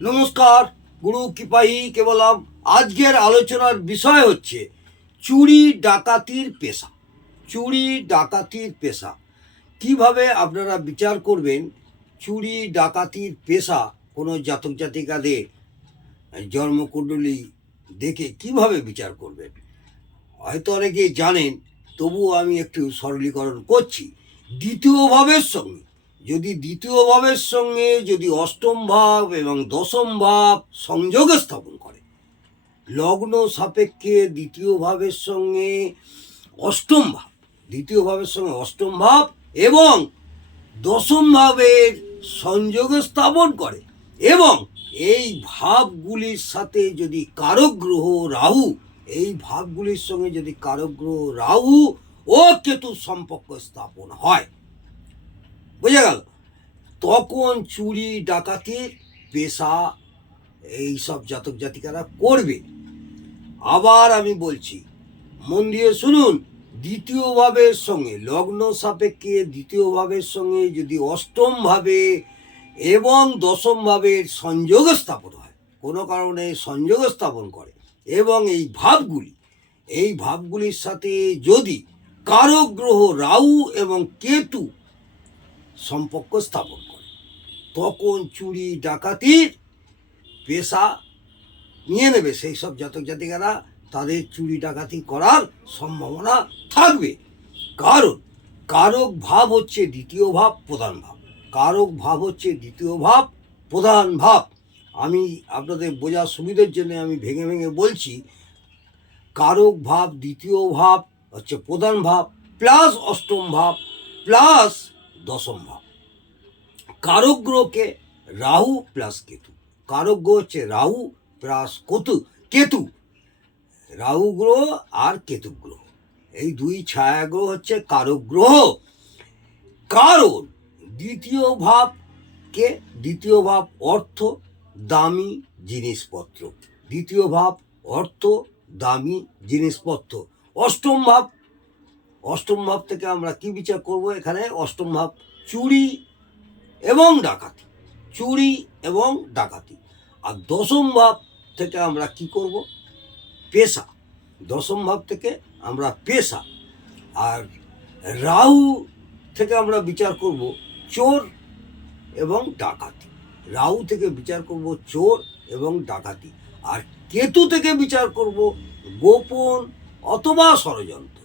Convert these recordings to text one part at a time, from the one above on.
নমস্কার, গুরু কৃপাহি কেবলম। আজকের আলোচনার বিষয় হচ্ছে চুরি ডাকাতির পেশা। চুরি ডাকাতির পেশা কিভাবে আপনারা বিচার করবেন? চুরি ডাকাতির পেশা কোনো জাতক জাতিকাদের জন্মকুণ্ডলী দেখে কিভাবে বিচার করবেন? হয়তো অনেকে জানেন, তবুও আমি একটু সরলীকরণ করছি। দ্বিতীয় ভাবের সঙ্গে যদি অষ্টম ভাব এবং দশম ভাব সংযোগ স্থাপন করে, লগ্ন সাপেক্ষে দ্বিতীয় ভাবের সঙ্গে অষ্টম ভাব এবং দশম ভাবের সংযোগ স্থাপন করে, এবং এই ভাবগুলির সাথে যদি কারক গ্রহ রাহু ও কেতু সম্পর্ক স্থাপন হয়, বোঝা গেল, তখন চুরি ডাকাতির পেশা এইসব জাতক জাতিকারা করবে। আবার আমি বলছি, মন দিয়ে শুনুন, দ্বিতীয় ভাবের সঙ্গে লগ্ন সাপেক্ষে দ্বিতীয় ভাবের সঙ্গে যদি অষ্টম ভাবে এবং দশম ভাবের সংযোগ স্থাপন হয়, কোনো কারণে সংযোগ স্থাপন করে, এবং এই ভাবগুলির সাথে যদি কারক গ্রহ রাহু এবং কেতু সম্পর্ক স্থাপন করে, তখন চুরি ডাকাতির পেশা নিয়ে নেবে সেই সব জাতক জাতিকারা। তাদের চুরি ডাকাতি করার সম্ভাবনা থাকবে, কারণ কারক ভাব হচ্ছে দ্বিতীয় ভাব, প্রধান ভাব। আমি আপনাদের বোঝার সুবিধার জন্য আমি ভেঙে ভেঙে বলছি। কারক ভাব দ্বিতীয় ভাব হচ্ছে প্রধান ভাব, প্লাস অষ্টম ভাব, প্লাস দশম ভাব। কারক গ্রহকে রাহু প্লাস কেতু, কারক গ্রহ হচ্ছে রাহু প্লাস কেতু, রাহু গ্রহ আর কেতু গ্রহ, এই দুই ছায়া গ্রহ হচ্ছে কারক গ্রহ। কারণ দ্বিতীয় ভাব অর্থ, দামি জিনিসপত্র। অষ্টম ভাব থেকে আমরা কি বিচার করব? এখানে অষ্টম ভাব চুরি এবং ডাকাতি। আর দশম ভাব থেকে আমরা কি করব? পেশা। দশম ভাব থেকে আমরা পেশা। আর রাহু থেকে আমরা বিচার করব চোর এবং ডাকাতি। আর কেতু থেকে বিচার করব গোপন অথবা ষড়যন্ত্র।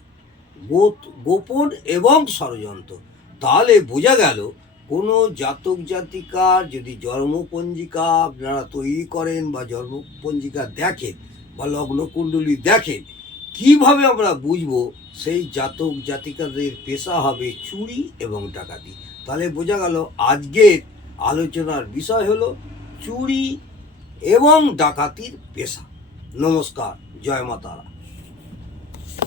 তাহলে বোঝা গেল, কোনো জাতক জাতিকার যদি জন্মপঞ্জিকা আপনারা তৈরি করেন বা জন্মপঞ্জিকা দেখেন বা লগ্নকুণ্ডলী দেখেন, কিভাবে আমরা বুঝবো সেই জাতক জাতিকাদের পেশা হবে চুরি এবং ডাকাতি? তাহলে বোঝা গেল আজকের আলোচনার বিষয় হলো চুরি এবং ডাকাতির পেশা। নমস্কার, জয় মা তারা।